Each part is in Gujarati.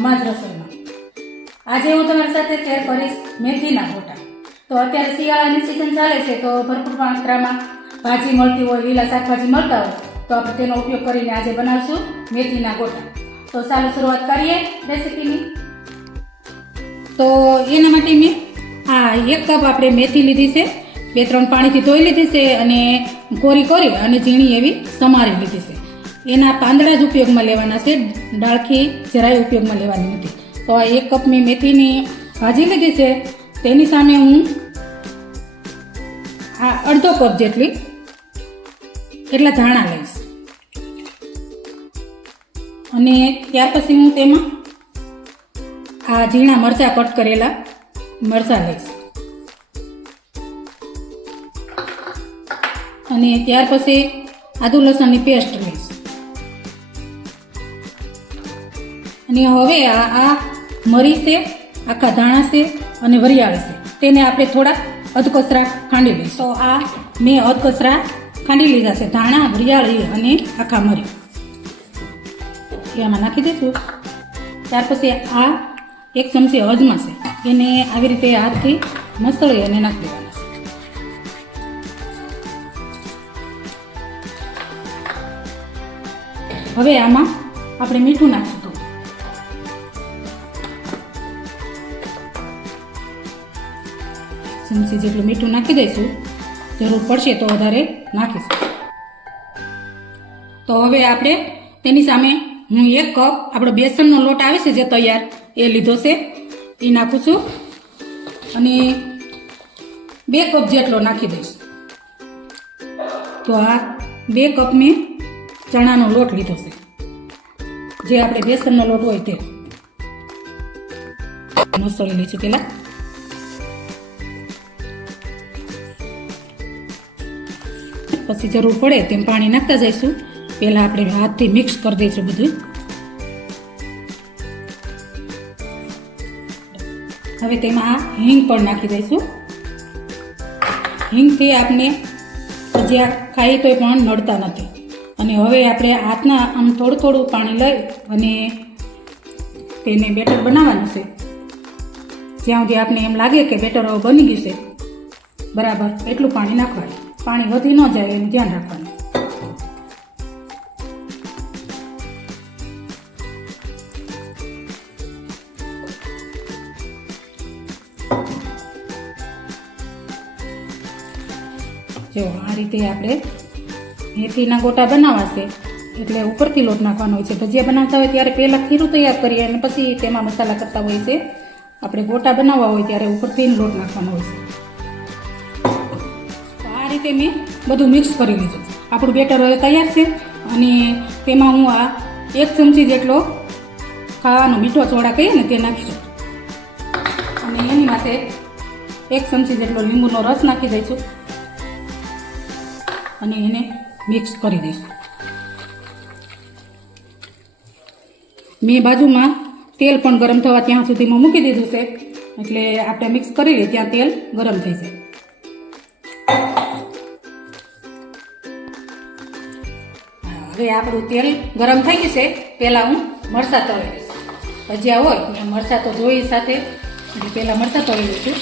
રસોઈમાં. આજે હું તમારી સાથે શેર કરીશ મેથીના ગોટા. તો અત્યારે શિયાળાની સિઝન ચાલે છે, તો ભરપૂર માત્રામાં ભાજી મળતી હોય, લીલા શાકભાજી મળતા હોય, તો આપણે તેનો ઉપયોગ કરીને આજે બનાવશું મેથીના ગોટા. તો ચાલો શરૂઆત કરીએ રેસીપીની. તો એના માટે મેં આ એક કપ આપણે મેથી લીધી છે, બે ત્રણ પાણીથી ધોઈ લીધી છે અને કોરી કોરી અને ઝીણી એવી સમારી લીધી છે. એના પાંદડા જ ઉપયોગમાં લેવાના છે, ડાળખી જરાય ઉપયોગમાં લેવાની નથી. તો આ એક કપ મેં મેથીની ભાજી લીધી છે, તેની સામે હું આ અડધો કપ જેટલી એટલા ધાણા લઈશ. અને ત્યાર પછી હું તેમાં આ ઝીણા મરચાં કટ કરેલા મરચાં લઈશ. અને ત્યાર પછી આદુ લસણની પેસ્ટ લઈશ. અને હવે આ આ મરી છે, આખા ધાણા છે અને વરિયાળ છે. તેને આપણે થોડા અધકચરા ખાંડી લઈશું. તો આ મેં અધકચરા ખાંડી લીધા છે. ધાણા, વરિયાળી અને આખા મરી. એ આમાં નાખી દઈશું. ત્યાર પછી આ એક ચમચી અજમા છે. એને આવી રીતે હાથથી મસળી અને નાખી દેવાના હવે આમાં આપણે મીઠું નાખીશું. ચમચી જેટલું મીઠું નાખી દઈશું, જરૂર પડશે તો વધારે નાખીશું. તો હવે આપણે તેની સામે હું એક કપ આપણો બેસનનો લોટ આવે છે જે તૈયાર, એ લીધો છે. એ નાખું છું અને બે કપ જેટલો નાખી દઈશ. તો આ બે કપ મેં ચણાનો લોટ લીધો છે. જે આપણે બેસનનો લોટ હોય તે. મસળી લઈશું પેલા પછી જરૂર પડે તેમ પાણી નાખતા જઈશું. પહેલાં આપણે હાથથી મિક્સ કરી દઈશું બધું. હવે તેમાં હિંગ પણ નાખી દઈશું. હિંગથી આપણે ભજીયા ખાઈએ તો પણ નડતા નથી. અને હવે આપણે હાથના આમ થોડું થોડું પાણી લઈ અને તેને બેટર બનાવવાનું છે. જ્યાં સુધી આપણે એમ લાગે કે બેટર હવે બની ગયું છે. બરાબર, એટલું પાણી નાખવાનું. પાણી વધી ન જાય એનું ધ્યાન રાખવાનું. જો, આ રીતે આપણે મેથીના ગોટા બનાવાશે. એટલે ઉપરથી લોટ નાખવાનો હોય છે. ભજીયા બનાવતા હોય ત્યારે પહેલાં ખીરું તૈયાર કરીએ અને પછી તેમાં મસાલા કરતા હોય છે. આપણે ગોટા બનાવવા હોય ત્યારે ઉપરથી લોટ નાખવાનો હોય છે. રીતે મેં બધું મિક્સ કરી લીધું. આપણું બેટર હવે તૈયાર છે અને તેમાં હું આ એક ચમચી જેટલો ખાવાનો મીઠો સોડા કહીએ ને તે નાખીશું. અને એની માટે એક ચમચી જેટલો લીંબુનો રસ નાખી દઈશું. અને એને મિક્સ કરી દઈશું. મેં બાજુમાં તેલ પણ ગરમ થવા ત્યાં સુધીમાં મૂકી દીધું છે. એટલે આપણે મિક્સ કરી લઈએ, ત્યાં તેલ ગરમ થઈ જાય. હવે આપણું તેલ ગરમ થઈ ગયું છે. પહેલાં હું મરચાં તળી દઈશ ભજીયા હોય ને મરચાં તો જોઈ સાથે. પહેલાં મરચાં તળી દઈશું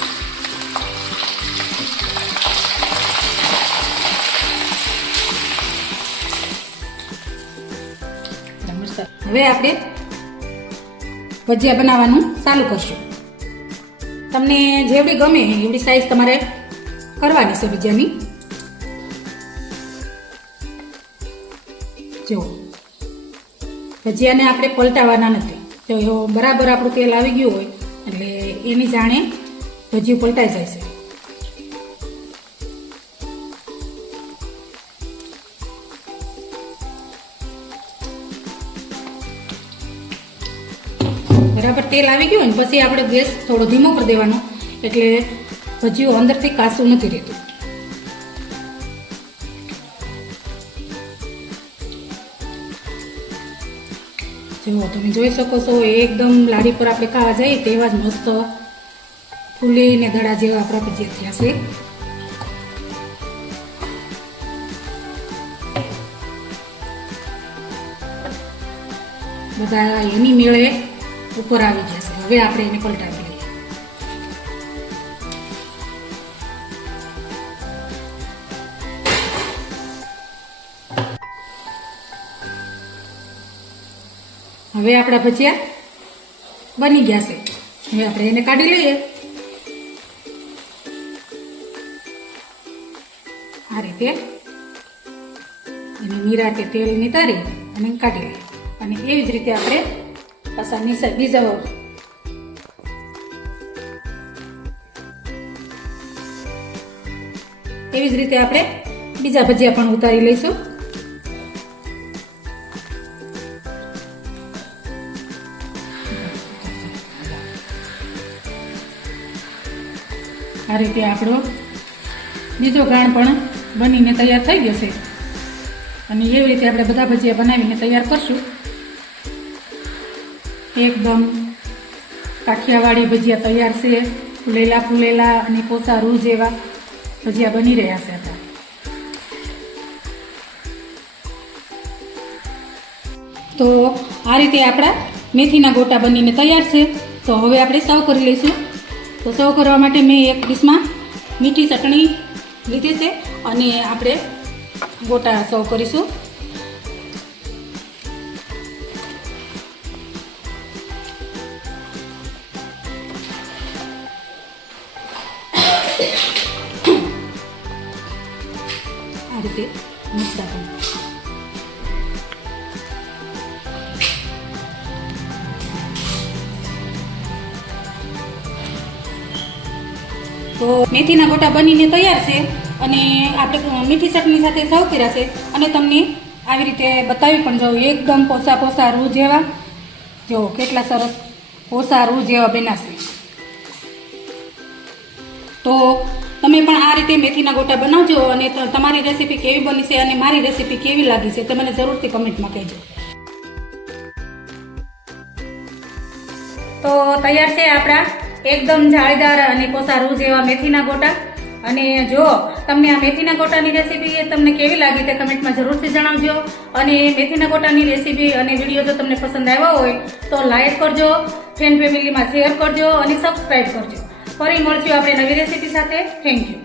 મરચાં. હવે આપણે ભજીયા બનાવવાનું ચાલુ કરશું. તમને જેવડી ગમે એવડી સાઈઝ તમારે કરવાની છે ભજીયાની. જો ભજીયાને આપણે પલટાવવાના નથી. જો બરાબર આપણું તેલ આવી ગયું હોય, એટલે એની જાણે ભજીયું પલટાઈ જાય છે. બરાબર તેલ આવી ગયું ને, પછી આપણે ગેસ થોડો ધીમો કરી દેવાનો. એટલે ભજીયું અંદરથી કાસું નથી રહેતું. જુઓ, તમે જોઈ શકો છો એકદમ લારી પર આપણે ખાવા જઈએ તેવા જ મસ્ત ફૂલીને દડા જેવા આપણા ભજીયા થયા છે. બધા એની મેળે ઉપર આવી ગયા છે. હવે આપણે એને પલટાવી હવે આપણા ભજીયા બની ગયા છે. હવે આપણે એને કાઢી લઈએ. આ રીતે અને નિરાતે તેલ નિતારી અને કાઢી લઈએ. અને એવી જ રીતે આપણે પાછા નીચે બીજા એવી જ રીતે આપણે બીજા ભજીયા પણ ઉતારી લઈશું. આ રીતે આપણો બીજો ગાણ પણ બનીને તૈયાર થઈ ગયો છે. અને એવી રીતે આપણે બધા ભજીયા બનાવીને તૈયાર કરશું. એકદમ કાઠિયાવાડી ભજીયા તૈયાર છે. ફૂલેલા ફૂલેલા અને કોસા રૂ જેવા ભજીયા બની રહ્યા છે અત્યારે તો આ રીતે આપણા મેથીના ગોટા બનીને તૈયાર છે. તો હવે આપણે સર્વ કરી લઈશું. તો સર્વ કરવા માટે મેં એક ડીશમાં મીઠી ચટણી લીધી છે અને આપણે ગોટા સર્વ કરીશું. આ રીતે મસલા તો મેથીના ગોટા બનીને તૈયાર છે અને આપણે મીઠી ચટણી સાથે સર્વ કર્યા છે. અને તમને આવી રીતે બતાવી પણ જાઉં. એકદમ પોસા પોસા રૂ જેવા. જો, કેટલા સરસ પોસા રૂ જેવા બનાશે તો તમે પણ આ રીતે મેથીના ગોટા બનાવજો અને તમારી રેસીપી કેવી બની છે અને મારી રેસીપી કેવી લાગી છે તે મને જરૂરથી કમેન્ટમાં કહેજો. તો તૈયાર છે આપણા એકદમ જાળીદાર અને પોસારું જેવા મેથીના ગોટા. અને જો તમને આ મેથીના ગોટાની રેસીપી તમને કેવી લાગી તે કમેન્ટમાં જરૂરથી જણાવજો. અને મેથીના ગોટાની રેસીપી અને વીડિયો જો તમને પસંદ આવ્યો હોય, તો લાઈક કરજો ફ્રેન્ડ ફેમિલીમાં શેર કરજો અને સબસ્ક્રાઈબ કરજો. ફરી મળશું આપણે નવી રેસીપી સાથે. Thank you